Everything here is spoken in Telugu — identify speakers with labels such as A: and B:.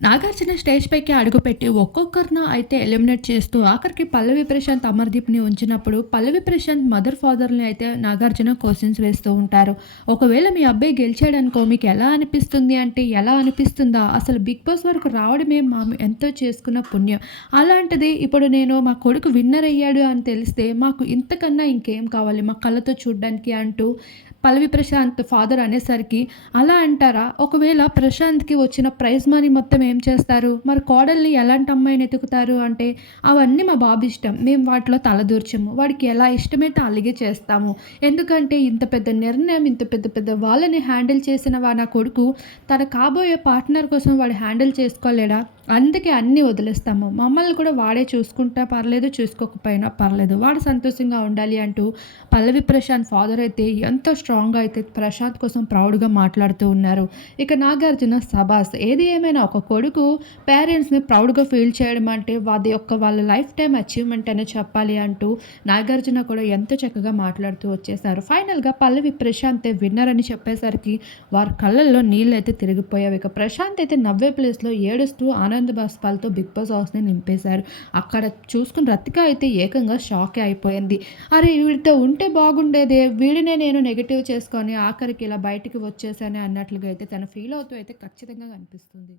A: నాగార్జున స్టేజ్ పైకి అడుగుపెట్టి ఒక్కొక్కరిన అయితే ఎలిమినేట్ చేస్తూ ఆఖరికి పల్లవి ప్రశాంత్ అమర్దీప్ని ఉంచినప్పుడు పల్లవి ప్రశాంత్ మదర్ ఫాదర్ని అయితే నాగార్జున క్వశ్చన్స్ వేస్తూ ఉంటారు. ఒకవేళ మీ అబ్బాయి గెలిచాడనుకో మీకు ఎలా అనిపిస్తుంది అంటే ఎలా అనిపిస్తుందా? అసలు బిగ్ బాస్ వరకు రావడమే మా ఎంతో చేసుకున్న పుణ్యం. అలాంటిది ఇప్పుడు నేను మా కొడుకు విన్నర్ అయ్యాడు అని తెలిస్తే మాకు ఇంతకన్నా ఇంకేం కావాలి? మా కళ్ళతో చూడడానికి అంటూ పల్లవి ప్రశాంత్ ఫాదర్ అనేసరికి అలా అంటారా? ఒకవేళ ప్రశాంత్కి వచ్చిన ప్రైజ్ మనీ మొత్తం ఏం చేస్తారు? మరి కోడల్ని ఎలాంటి అమ్మాయిని ఎతుకుతారు అంటే అవన్నీ మా బాబు ఇష్టం. మేము వాటిలో తలదూర్చము. వాడికి ఎలా ఇష్టమైతే అలాగే చేస్తాము. ఎందుకంటే ఇంత పెద్ద నిర్ణయం ఇంత పెద్ద పెద్ద వాళ్ళని హ్యాండిల్ చేసిన వా నా కొడుకు తన కాబోయే పార్ట్నర్ కోసం వాడు హ్యాండిల్ చేసుకోలేడా? అందుకే అన్నీ వదిలేస్తాము. మమ్మల్ని కూడా వాడే చూసుకుంటా పర్లేదు చూసుకోకపోయినా పర్లేదు. వాడు సంతోషంగా ఉండాలి అంటూ పల్లవి ప్రశాంత్ ఫాదర్ అయితే ఎంతో స్ట్రాంగ్గా అయితే ప్రశాంత్ కోసం ప్రౌడ్గా మాట్లాడుతూ ఉన్నారు. ఇక నాగార్జున సబాస్ ఏది ఏమైనా ఒక కొడుకు పేరెంట్స్ని ప్రౌడ్గా ఫీల్ చేయడం అంటే వాది యొక్క వాళ్ళ లైఫ్ టైం అచీవ్మెంట్ అనే చెప్పాలి అంటూ నాగార్జున కూడా ఎంతో చక్కగా మాట్లాడుతూ వచ్చేసారు. ఫైనల్గా పల్లవి ప్రశాంత్ విన్నర్ అని చెప్పేసరికి వారి కళ్ళల్లో నీళ్ళు అయితే తిరిగిపోయావు. ఇక ప్రశాంత్ అయితే నవ్వే ప్లేస్లో ఏడుస్తూ ఆనంద ఆనంద బాష్పాలతో బిగ్ బాస్ హౌస్ని నింపేశారు. అక్కడ చూసుకుని రతిక అయితే ఏకంగా షాకే అయిపోయింది. అరే వీడితో ఉంటే బాగుండేదే. వీడినే నేను నెగిటివ్ చేసుకొని ఆఖరికి ఇలా బయటికి వచ్చేసానే అన్నట్లుగా అయితే తను ఫీల్ అవుతూ అయితే ఖచ్చితంగా కనిపిస్తుంది.